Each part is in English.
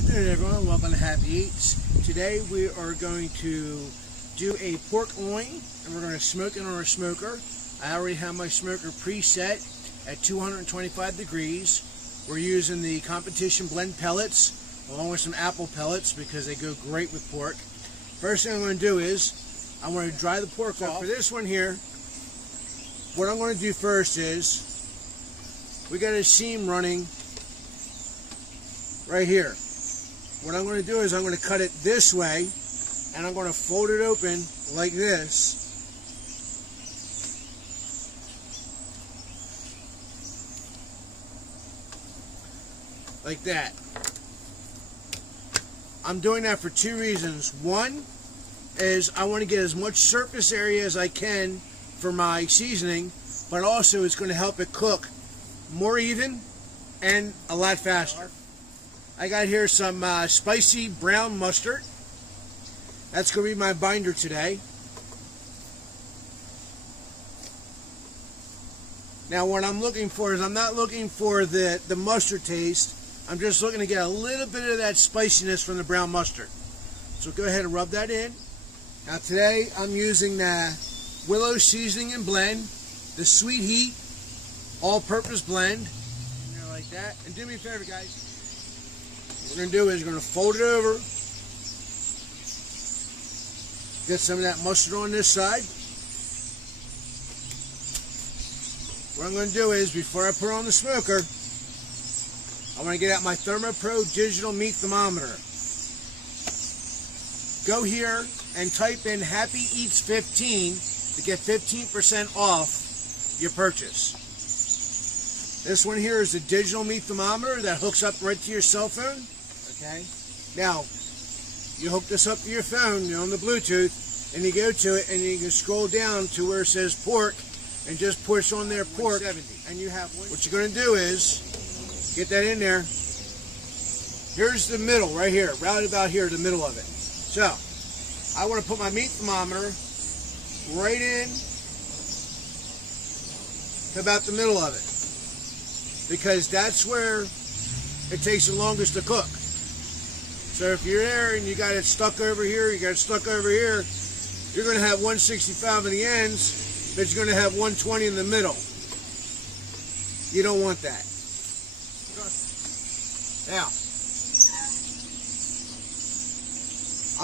afternoon, everyone. Welcome to Happy Eats. Today we are going to do a pork loin, and we're going to smoke it on our smoker. I already have my smoker preset at 225 degrees. We're using the competition blend pellets along with some apple pellets because they go great with pork. First thing I'm going to do is I'm going to dry the pork off. For this one here, what I'm going to do first is we got a seam running right here. What I'm going to do is I'm going to cut it this way, and I'm going to fold it open like this. Like that. I'm doing that for two reasons. One is I want to get as much surface area as I can for my seasoning, but also it's going to help it cook more even and a lot faster. I got here some spicy brown mustard. That's going to be my binder today. Now what I'm looking for is I'm not looking for the mustard taste. I'm just looking to get a little bit of that spiciness from the brown mustard. So go ahead and rub that in. Now today I'm using the Willow Seasoning and Blend, the Sweet Heat all-purpose blend. In there like that. And do me a favor, guys. What we're going to do is we're going to fold it over. Get some of that mustard on this side. What I'm going to do is, before I put it on the smoker, I want to get out my ThermoPro digital meat thermometer. Go here and type in Happy Eats 15 to get 15% off your purchase. This one here is a digital meat thermometer that hooks up right to your cell phone. Okay. Now, you hook this up to your phone, on the Bluetooth, and you go to it, and you can scroll down to where it says pork, and just push on there pork, and you have what you're going to do is get that in there. Here's the middle right here, right about here, the middle of it. So, I want to put my meat thermometer right in to about the middle of it, because that's where it takes the longest to cook. So if you're there and you got it stuck over here, you got it stuck over here, you're going to have 165 in the ends, but you're going to have 120 in the middle. You don't want that. Now,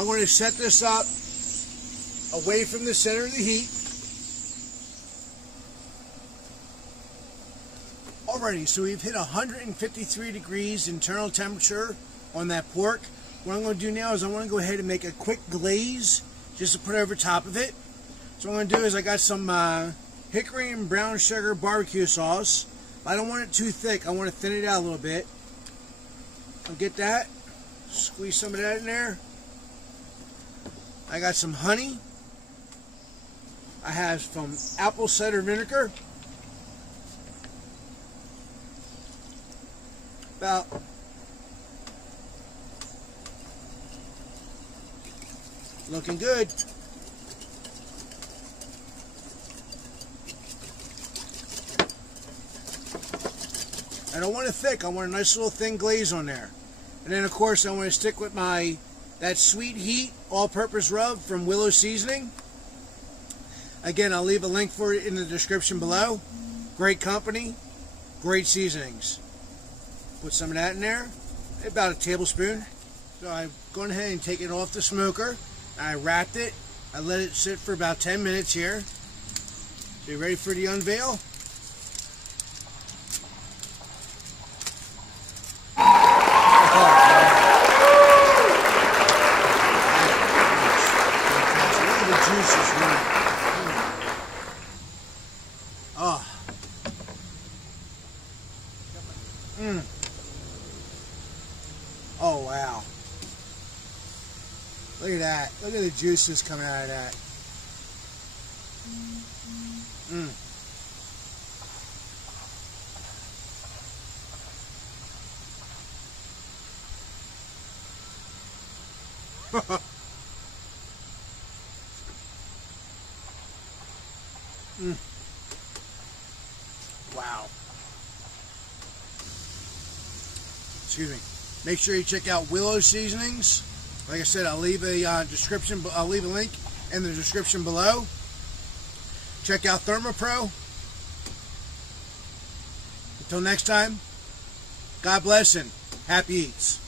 I'm going to set this up away from the center of the heat. Alrighty, so we've hit 153 degrees internal temperature on that pork. What I'm going to do now is I want to go ahead and make a quick glaze just to put over top of it. So what I'm going to do is I got some hickory and brown sugar barbecue sauce. I don't want it too thick. I want to thin it out a little bit. I'll get that. Squeeze some of that in there. I got some honey. I have some apple cider vinegar. About looking good. I don't want it thick. I want a nice little thin glaze on there. And then of course I want to stick with that Sweet Heat all-purpose rub from Willow Seasoning. Again, I'll leave a link for it in the description below. Great company, great seasonings. Put some of that in there, about a tablespoon. So I've gone ahead and taken it off the smoker. I wrapped it. I let it sit for about 10 minutes here. So you ready for the unveil? Look at the juices running. Oh. Oh, wow. Look at that. Look at the juices coming out of that. Wow. Excuse me. Make sure you check out Willow Seasonings. Like I said, I'll leave a description. I'll leave a link in the description below. Check out ThermoPro. Until next time, God bless and happy eats.